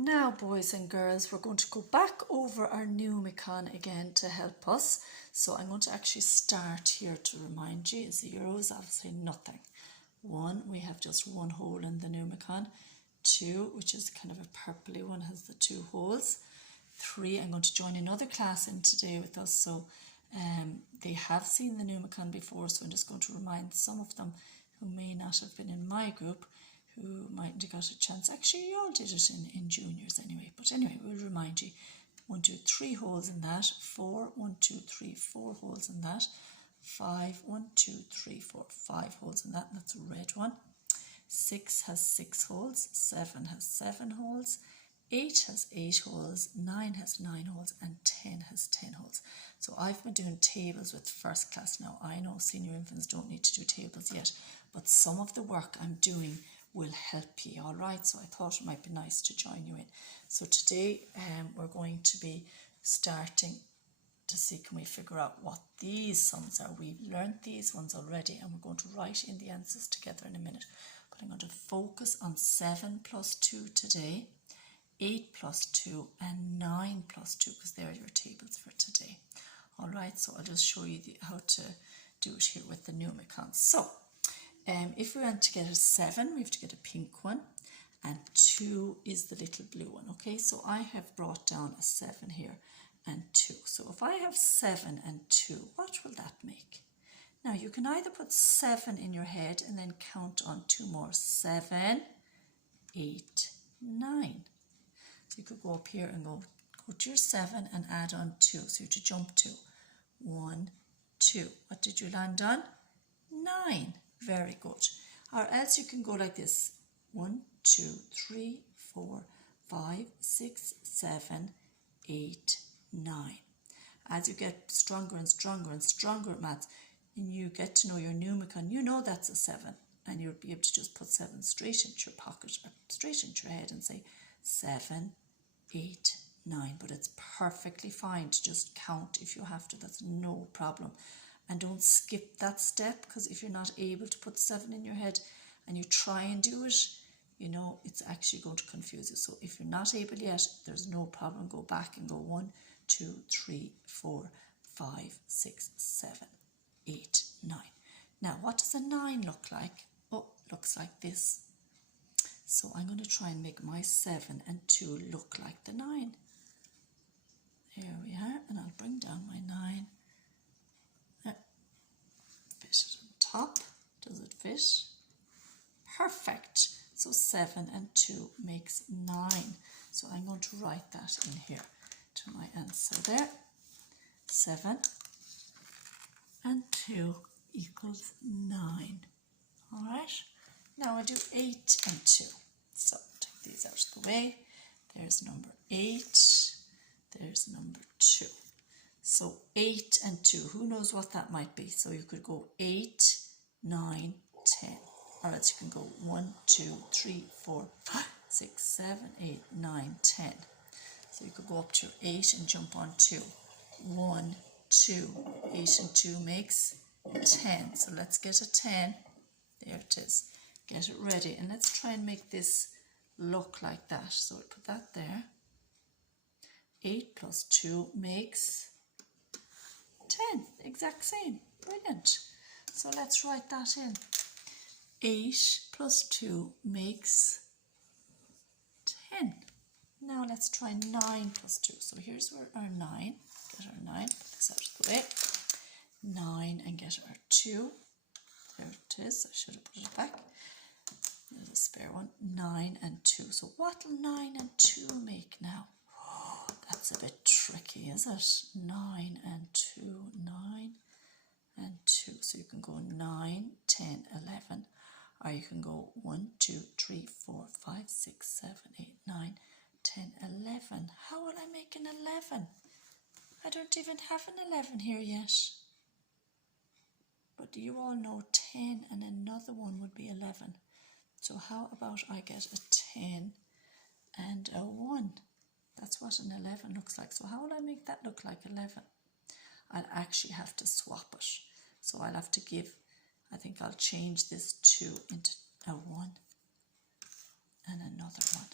Now, boys and girls, we're going to go back over our Numicon again to help us. So I'm going to actually start here to remind you. 0 is obviously nothing. 1, we have just one hole in the Numicon. 2, which is kind of a purpley one, has the 2 holes. 3, I'm going to join another class in today with us. So they have seen the Numicon before, so I'm just going to remind some of them who may not have been in my group, who mightn't have got a chance. Actually, you all did it in juniors anyway. But anyway, we'll remind you. 1, 2, 3 holes in that. 4, 1, 2, 3, 4 holes in that. 5, 1, 2, 3, 4, 5 holes in that. That's a red one. 6 has 6 holes. 7 has 7 holes. 8 has 8 holes. 9 has 9 holes. And 10 has 10 holes. So I've been doing tables with first class now. I know senior infants don't need to do tables yet, but some of the work I'm doing will help you, all right? So I thought it might be nice to join you in. So today we're going to be starting to see, can we figure out what these sums are? We've learned these ones already, and we're going to write in the answers together in a minute. But I'm going to focus on 7 plus 2 today, 8 plus 2, and 9 plus 2, because they're your tables for today. All right, so I'll just show you how to do it here with the Numicon. So if we want to get a 7, we have to get a pink one, and 2 is the little blue one. Okay, so I have brought down a 7 here and 2. So if I have 7 and 2, what will that make? Now you can either put 7 in your head and then count on 2 more. 7, 8, 9. So you could go up here and go to your 7 and add on 2. So you have to jump 2. 1, 2. What did you land on? 9. Very good. Or else you can go like this. 1, 2, 3, 4, 5, 6, 7, 8, 9. As you get stronger and stronger and stronger at maths, and you get to know your Numicon, you know that's a 7. And you'll be able to just put 7 straight into your pocket or straight into your head and say 7, 8, 9. But it's perfectly fine to just count if you have to. That's no problem. And don't skip that step, because if you're not able to put 7 in your head and you try and do it, you know, it's actually going to confuse you. So if you're not able yet, there's no problem. Go back and go 1, 2, 3, 4, 5, 6, 7, 8, 9. Now, what does a 9 look like? Oh, looks like this. So I'm going to try and make my 7 and 2 look like the 9. There we are, and I'll bring down my 9. Fit it on top. Does it fit? Perfect. So 7 and 2 makes 9. So I'm going to write that in here to my answer there. 7 and 2 equals 9. All right. Now I do 8 and 2. So take these out of the way. There's number 8. There's number 2. So 8 and 2, who knows what that might be? So you could go 8, 9, 10. Or else you can go 1, 2, 3, 4, 5, 6, 7, 8, 9, 10. So you could go up to 8 and jump on 2. 1, 2. 8 and 2 makes 10. So let's get a 10. There it is. Get it ready. And let's try and make this look like that. So we'll put that there. 8 plus 2 makes 10. Exact same. Brilliant. So let's write that in. 8 plus 2 makes 10. Now let's try 9 plus 2. So here's where our 9. Get our 9. Put this out of the way. 9 and get our 2. There it is. I should have put it back. There's a spare one. 9 and 2. So what will 9 and 2 make now? Oh, that's a bit tricky, is it? 9 and 2. 9 and 2. So you can go 9, 10, 11. Or you can go 1, 2, 3, 4, 5, 6, 7, 8, 9, 10, 11. How will I make an 11? I don't even have an 11 here yet. But you all know 10 and another one would be 11. So how about I get a 10 and a 1? That's what an 11 looks like. So how will I make that look like 11? I'll actually have to swap it. So I'll have to give, I think I'll change this 2 into a 1 and another 1.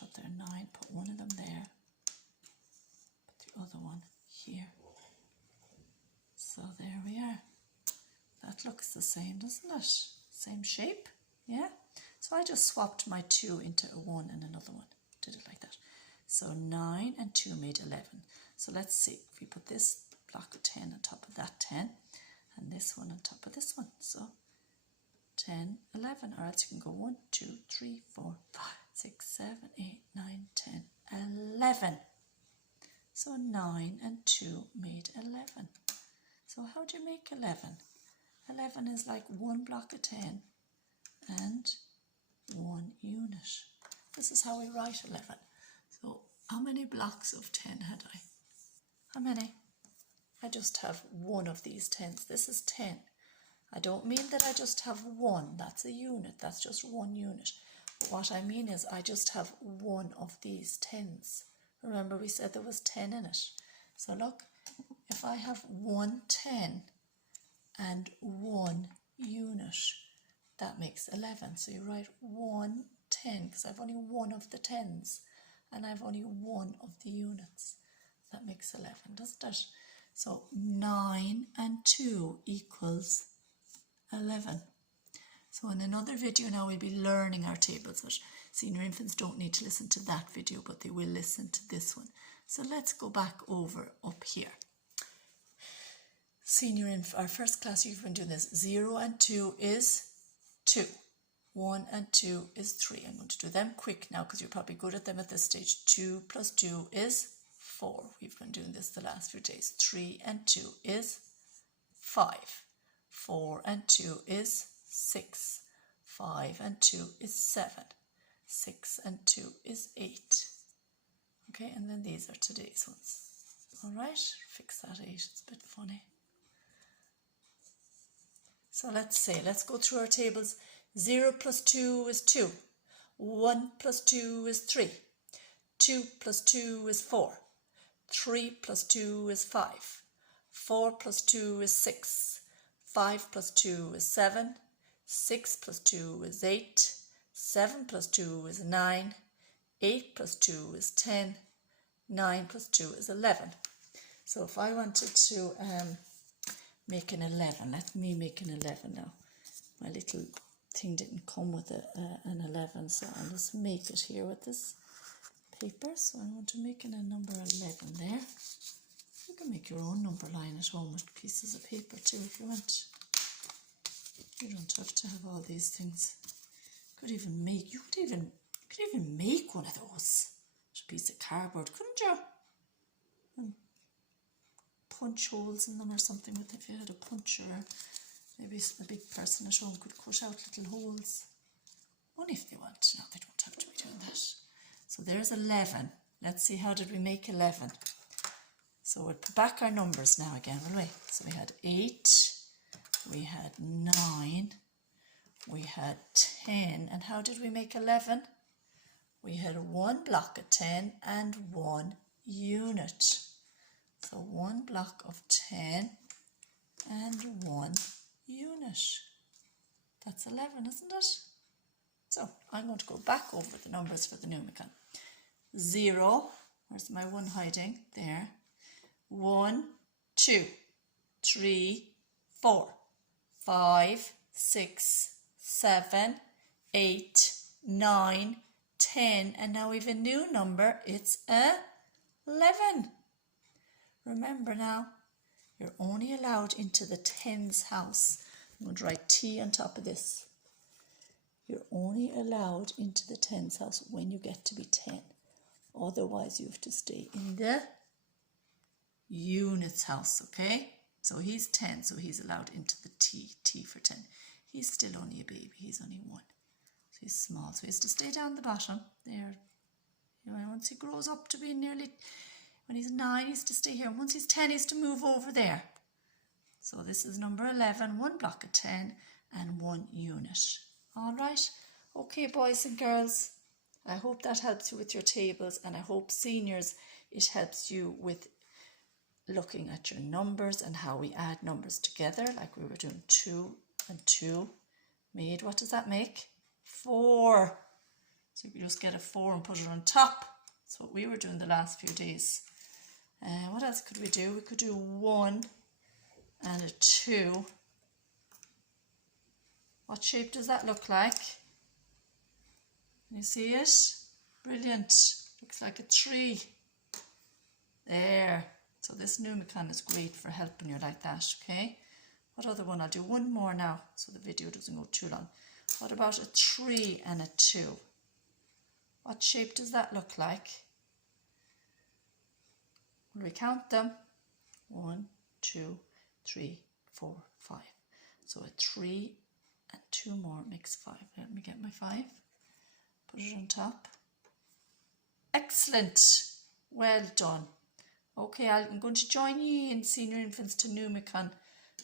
that up there, 9, put one of them there, put the other one here. So there we are. That looks the same, doesn't it? Same shape, yeah? So I just swapped my 2 into a 1 and another one. Did it like that. So 9 and 2 made 11. So let's see, if we put this block of 10 on top of that 10, and this one on top of this one. So 10, 11, or else you can go 1, 2, 3, 4, 5, 6, 7, 8, 9, 10, 11. So 9 and 2 made 11. So how do you make 11? 11 is like one block of 10 and 1 unit. This is how we write 11. So how many blocks of 10 had I? How many? I just have one of these 10s. This is 10. I don't mean that I just have one. That's a unit. That's just 1 unit. But what I mean is I just have one of these 10s. Remember we said there was 10 in it. So look, if I have 1 10 and 1 unit, that makes 11. So you write 1 10 because I've only one of the 10s and I've only one of the units. That makes 11, doesn't it? So 9 and 2 equals 11. So in another video now we'll be learning our tables, but senior infants don't need to listen to that video, but they will listen to this one. So let's go back over up here. Our first class, you've been doing this. 0 and 2 is 2. 1 and 2 is 3. I'm going to do them quick now because you're probably good at them at this stage. 2 plus 2 is 4. We've been doing this the last few days. 3 and 2 is 5. 4 and 2 is 6. 5 and 2 is 7. 6 and 2 is 8. Okay, and then these are today's ones. All right, fix that 8. It's a bit funny. So let's go through our tables. 0 plus 2 is 2. 1 plus 2 is 3. 2 plus 2 is 4. 3 plus 2 is 5. 4 plus 2 is 6. 5 plus 2 is 7. 6 plus 2 is 8. 7 plus 2 is 9. 8 plus 2 is 10. 9 plus 2 is 11. So if I wanted to make an 11, let me make an 11 now. My little thing didn't come with an 11, so I'll just make it here with this paper. So I want to make a number 11 there. You can make your own number line at home with pieces of paper too if you want. You don't have to have all these things. You could even make one of those. A piece of cardboard, couldn't you? And punch holes in them or something with, if you had a puncher, or maybe a big person at home could cut out little holes. Only if they want. No, they don't have to be doing that. So there's 11. Let's see, how did we make 11? So we'll put back our numbers now again, will we? So we had 8, we had 9, we had 10, and how did we make 11? We had 1 block of 10 and 1 unit. So 1 block of 10 and 1 unit. That's 11, isn't it? So I'm going to go back over the numbers for the Numicon. 0, where's my 1 hiding? There. 1, 2, 3, 4, 5, 6, 7, 8, 9, 10, and now we have a new number. It's 11. Remember now, you're only allowed into the tens house. I'm going to write T on top of this. You're only allowed into the tens house when you get to be 10. Otherwise, you have to stay in the units house, okay? So he's 10, so he's allowed into the T for 10. He's still only a baby, he's only 1. So he's small, so he has to stay down the bottom there. You know, once he grows up to be nearly, when he's 9, he has to stay here. Once he's 10, he has to move over there. So this is number 11, 1 block of 10 and 1 unit. All right. Okay, boys and girls, I hope that helps you with your tables, and I hope seniors, it helps you with looking at your numbers and how we add numbers together, like we were doing. 2 and 2 made, what does that make? 4. So you just get a 4 and put it on top. That's what we were doing the last few days. What else could we do? We could do 1 and a 2. What shape does that look like? Can you see it? Brilliant. Looks like a 3. There. So this Numicon is great for helping you like that, okay? What other one? I'll do one more now so the video doesn't go too long. What about a 3 and a 2? What shape does that look like? Will we count them? 1, 2, 3, 4, 5. So a 3 and 2 more makes 5. Let me get my 5. Put it on top. Excellent. Well done. Okay, I'm going to join you in Senior Infants to Numicon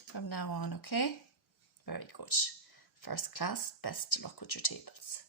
from now on, okay? Very good. First class, best of luck with your tables.